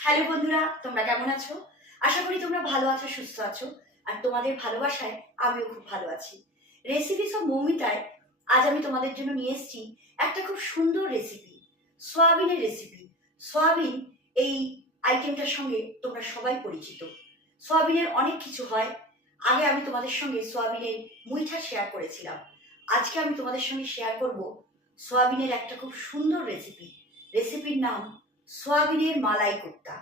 Hello বন্ধুরা, তোমরা কেমন আছো? আশা করি তোমরা ভালো আছো, সুস্থ আছো। আর তোমাদের ভালোবাসায় আমিও খুব ভালো আছি। রেসিপিস অফ মৌমিতায় আজ আমি তোমাদের জন্য নিয়ে এসেছি একটা খুব সুন্দর রেসিপি, সয়াবিনের রেসিপি। সয়াবিন এই আইটেমটার সঙ্গে তোমরা সবাই পরিচিত। সয়াবিনের অনেক কিছু হয়। আগে আমি তোমাদের সঙ্গে সয়াবিনের মুইঠা শেয়ার করেছিলাম। আজকে আমি তোমাদের সঙ্গে শেয়ার করব সয়াবিনের একটা খুব সুন্দর রেসিপি। রেসিপির নাম সোয়াবিনের মালাই কোপ্তা।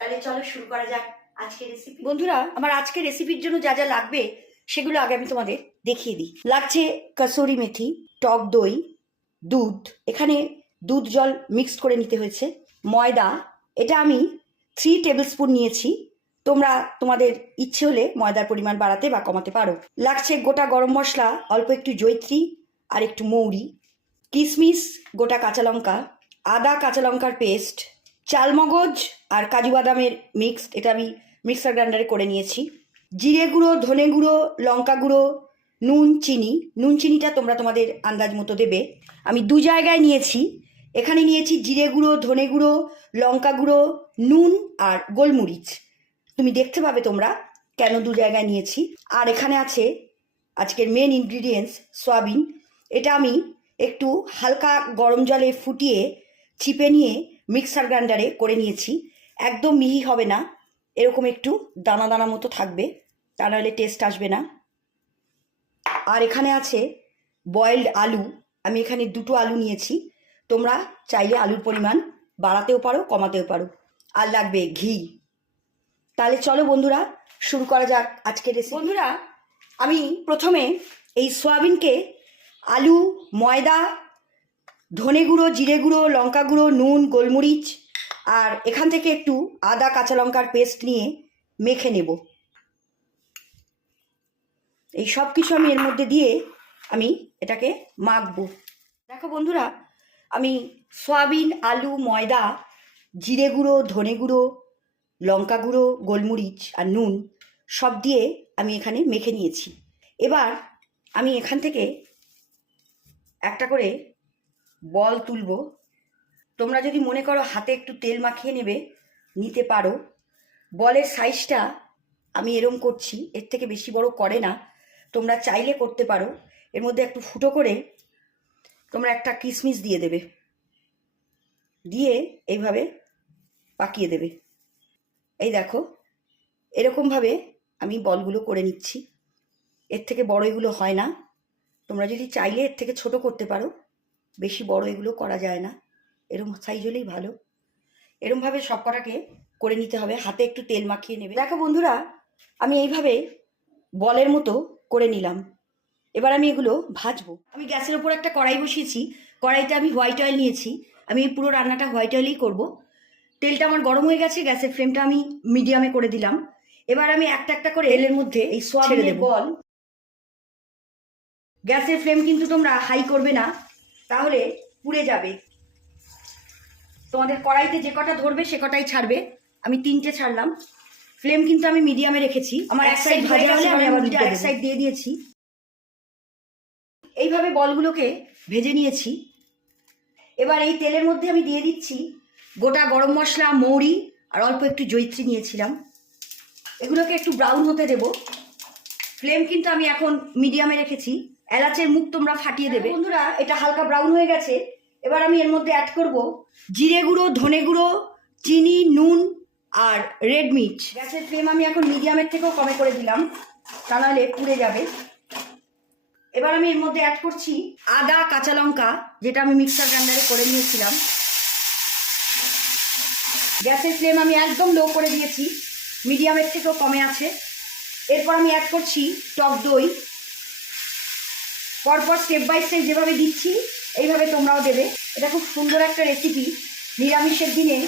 তাহলে চলো শুরু করা যাক আজকের রেসিপি। বন্ধুরা, আমার আজকের রেসিপির জন্য যা যা লাগবে সেগুলো আগে আমি তোমাদের দেখিয়ে দিই। লাগছে কসুরি মেথি, টক দই, দুধ, এখানে দুধ জল মিক্সড করে নিতে হয়েছে, ময়দা, এটা আমি 3 টেবিল স্পুন নিয়েছি। তোমরা তোমাদের ইচ্ছে হলে ময়দার পরিমাণ বাড়াতে বা কমাতে পারো। লাগছে গোটা গরম মশলা, অল্প একটু জয়িত্রী আর একটু মৌরি, কিশমিশ, গোটা কাঁচা লঙ্কা, আদা কাঁচা লঙ্কার পেস্ট, চালমগজ আর কাজু বাদামের মিক্সড, এটা আমি মিক্সার গ্রাইন্ডারে করে নিয়েছি, জিরে গুঁড়ো, ধনে গুঁড়ো, লঙ্কা গুঁড়ো, নুন, চিনি। নুন চিনিটা তোমরা তোমাদের আন্দাজ মতো দেবে। আমি 2 জায়গায় নিয়েছি। এখানে নিয়েছি জিরে গুঁড়ো, ধনে গুঁড়ো, লঙ্কা গুঁড়ো, নুন আর গোলমরিচ। তুমি দেখতে পাবে তোমরা কেন 2 জায়গায় নিয়েছি। আর এখানে আছে আজকের মেন ইনগ্রিডিয়েন্টস সয়াবিন। এটা আমি একটু হালকা গরম জলে ফুটিয়ে চিপে নিয়ে মিক্সার গ্রাইন্ডারে করে নিয়েছি। একদম মিহি হবে না, এরকম একটু দানা দানা মতো থাকবে, তা নাহলে টেস্ট আসবে না। আর এখানে আছে বয়েলড আলু। আমি এখানে 2টো আলু নিয়েছি। তোমরা চাইলে আলুর পরিমাণ বাড়াতেও পারো, কমাতেও পারো। আর লাগবে ঘি। তাহলে চলো বন্ধুরা শুরু করা যাক আজকের রেসিপি। বন্ধুরা, আমি প্রথমে এই সয়াবিনকে আলু, ময়দা, ধনে গুঁড়ো, জিরে গুঁড়ো, লঙ্কা গুঁড়ো, নুন, গোলমরিচ আর এখান থেকে একটু আদা কাঁচা লঙ্কার পেস্ট নিয়ে মেখে নেব। এই সব কিছু আমি এর মধ্যে দিয়ে আমি এটাকে মাখবো। দেখো বন্ধুরা, আমি সয়াবিন, আলু, ময়দা, জিরে গুঁড়ো, ধনে গুঁড়ো, লঙ্কা গুঁড়ো, গোলমরিচ আর নুন সব দিয়ে আমি এখানে মেখে নিয়েছি। এবার আমি এখান থেকে একটা করে বল তুলব। তোমরা যদি মনে করো হাতে একটু তেল মাখিয়ে নেবে, নিতে পারো। বলের সাইজটা আমি এরম করছি, এর থেকে বেশি বড় করে না। তোমরা চাইলে করতে পারো। এর মধ্যে একটু ফুটো করে তোমরা একটা কিশমিশ দিয়ে দেবে, দিয়ে এইভাবে পাকিয়ে দেবে। এই দেখো, এরকমভাবে আমি বলগুলো করে নিচ্ছি। এর থেকে বড় এগুলো হয় না। তোমরা যদি চাইলে এর থেকে ছোট করতে পারো, বেশি বড় এগুলো করা যায় না। এরম সাইজ হলেই ভালো। এরমভাবে সব কটাকে করে নিতে হবে, হাতে একটু তেল মাখিয়ে নেবে। দেখো বন্ধুরা, আমি এইভাবে বলের মতো করে নিলাম। এবার আমি এগুলো ভাজবো। আমি গ্যাসের ওপর একটা কড়াই বসিয়েছি। কড়াইতে আমি হোয়াইট অয়েল নিয়েছি। আমি পুরো রান্নাটা হোয়াইট অয়েলেই করব। তেলটা আমার গরম হয়ে গেছে, গ্যাসের ফ্লেমটা আমি মিডিয়ামে করে দিলাম। এবার আমি একটা একটা করে তেলের মধ্যে এই সয়াবিনের বল, গ্যাসের ফ্লেম কিন্তু তোমরা হাই করবে না, তাহলে পুড়ে যাবে। তোমাদের কড়াইতে যে কটা ধরবে সে কটাই ছাড়বে। আমি 3টে ছাড়লাম। ফ্লেম কিন্তু আমি মিডিয়ামে রেখেছি। আমার এক সাইড ভাজা হলে আমি আবার এক সাইড দিয়ে দিয়েছি। এইভাবে বলগুলোকে ভেজে নিয়েছি। এবার এই তেলের মধ্যে আমি দিয়ে দিচ্ছি গোটা গরম মশলা, মৌরি আর অল্প একটু জয়িত্রী নিয়েছিলাম। এগুলোকে একটু ব্রাউন হতে দেব। ফ্লেম কিন্তু আমি এখন মিডিয়ামে রেখেছি। এলাচের মুখ তোমরা ফাটিয়ে দেবে। বন্ধুরা, এটা হালকা ব্রাউন হয়ে গেছে। এবার আমি এর মধ্যে অ্যাড করব জিরে গুঁড়ো, ধনে গুঁড়ো, চিনি, নুন আর রেড মির্চ। গ্যাসের ফ্লেম আমি এখন মিডিয়ামের থেকেও কমে করে দিলাম, তা নাহলে পুড়ে যাবে। এবার আমি এর মধ্যে অ্যাড করছি আদা কাঁচা লঙ্কা, যেটা আমি মিক্সার গ্রাইন্ডারে করে নিয়েছিলাম। গ্যাসের ফ্লেম আমি একদম লো করে দিয়েছি, মিডিয়ামের থেকেও কমে আছে। এরপর আমি অ্যাড করছি টক দই। পরপর স্টেপ বাই স্টেপ যেভাবে দিচ্ছি এইভাবে তোমরাও দেবে। এটা খুব সুন্দর একটা রেসিপি। নিরামিষের দিনে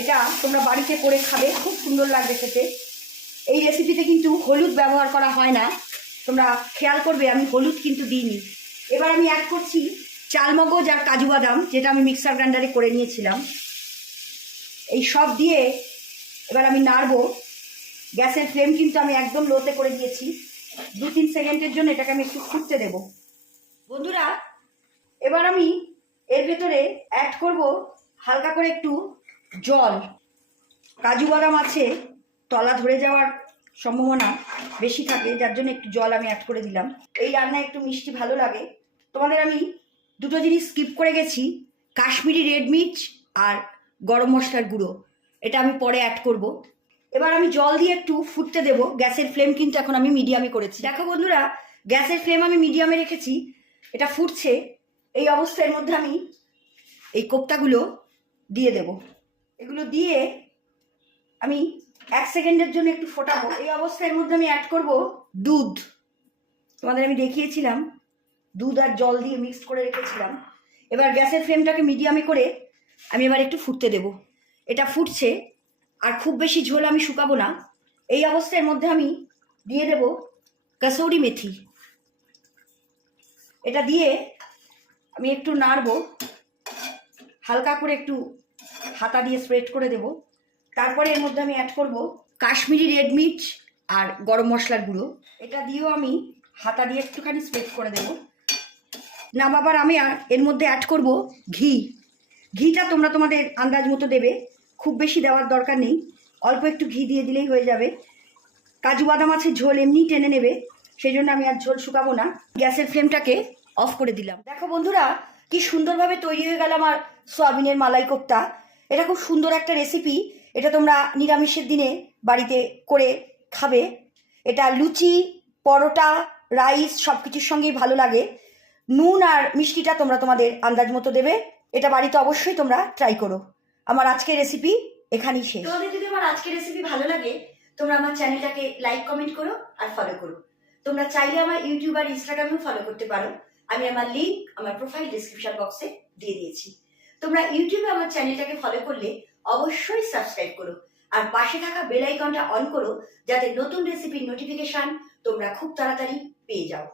এটা তোমরা বাড়িতে করে খাবে, খুব সুন্দর লাগবে খেতে। এই রেসিপিতে কিন্তু হলুদ ব্যবহার করা হয় না, তোমরা খেয়াল করবে আমি হলুদ কিন্তু দিইনি। এবার আমি অ্যাড করছি চালমগজ আর কাজু বাদাম, যেটা আমি মিক্সার গ্রাইন্ডারে করে নিয়েছিলাম। এই সব দিয়ে এবার আমি নাড়বো। গ্যাসের ফ্লেম কিন্তু আমি একদম লোতে করে দিয়েছি। 2-3 সেকেন্ডের জন্য এটাকে আমি একটু ফুটতে দেব। বন্ধুরা, এবার আমি এর ভেতরে অ্যাড করব হালকা করে একটু জল। কাজু বাদাম আছে, তলা ধরে যাওয়ার সম্ভাবনা বেশি থাকে, যার জন্য একটু জল আমি অ্যাড করে দিলাম। এই রান্নায় একটু মিষ্টি ভালো লাগে। তোমাদের আমি দুটো জিনিস স্কিপ করে গেছি, কাশ্মীরি রেড মির্চ আর গরম মশলার গুঁড়ো, এটা আমি পরে অ্যাড করব। এবার আমি জল দিয়ে একটু ফুটতে দেব। গ্যাসের ফ্লেম কিন্তু এখন আমি মিডিয়ামে করেছি। দেখো বন্ধুরা, গ্যাসের ফ্লেম আমি মিডিয়ামে রেখেছি, এটা ফুটছে। এই অবস্থার মধ্যে আমি এই কোপ্তাগুলো দিয়ে দেব। এগুলো দিয়ে আমি 1 সেকেন্ডের জন্য একটু ফোটাবো। এই অবস্থার মধ্যে আমি অ্যাড করব দুধ। তোমাদের আমি দেখিয়েছিলাম দুধ আর জল দিয়ে মিক্সড করে রেখেছিলাম। এবার গ্যাসের ফ্লেমটাকে মিডিয়ামে করে আমি এবার একটু ফুটতে দেব। এটা ফুটছে, আর খুব বেশি ঝোল আমি শুকাবো না। এই অবস্থার মধ্যে আমি দিয়ে দেব কাসৌরি মেথি। এটা দিয়ে আমি একটু নাড়বো, হালকা করে একটু হাতা দিয়ে স্প্রেড করে দেব। তারপরে এর মধ্যে আমি অ্যাড করব কাশ্মীরি রেড মির্চ আর গরম মশলার গুঁড়ো। এটা দিয়েও আমি হাতা দিয়ে একটুখানি স্প্রেড করে দেব। নামাবার আমি এর মধ্যে অ্যাড করব ঘি। ঘিটা তোমরা তোমাদের আন্দাজ মতো দেবে, খুব বেশি দেওয়ার দরকার নেই, অল্প একটু ঘি দিয়ে দিলেই হয়ে যাবে। কাজু বাদাম আছে, ঝোল এমনি টেনে নেবে, সেই জন্য আমি আর ঝোল শুকাবো না। গ্যাসের ফ্লেমটাকে অফ করে দিলাম। দেখো বন্ধুরা, কি সুন্দরভাবে তৈরি হয়ে গেল আমার সয়াবিনের মালাই কোপ্তা। এটা খুব সুন্দর একটা রেসিপি। এটা তোমরা নিরামিষের দিনে বাড়িতে করে খাবে। এটা লুচি, পরোটা, রাইস সব কিছুর সঙ্গেই ভালো লাগে। নুন আর মিষ্টিটা তোমরা তোমাদের আন্দাজ মতো দেবে। এটা বাড়িতে অবশ্যই তোমরা ট্রাই করো। আমার আজকের রেসিপি এখানেই শেষ। তোমাদের যদি আমার আজকের রেসিপি ভালো লাগে, তোমরা আমার চ্যানেলটাকে লাইক কমেন্ট করো আর ফলো করো। তোমরা চাইলে আমার ইউটিউব আর ইনস্টাগ্রামেও ফলো করতে পারো। আমি আমার লিঙ্ক আমার প্রোফাইল ডেসক্রিপশন বক্সে দিয়ে দিয়েছি। তোমরা ইউটিউবে আমার চ্যানেলটাকে ফলো করলে অবশ্যই সাবস্ক্রাইব করো, আর পাশে থাকা বেল আইকনটা অন করো, যাতে নতুন রেসিপির নোটিফিকেশন তোমরা খুব তাড়াতাড়ি পেয়ে যাও।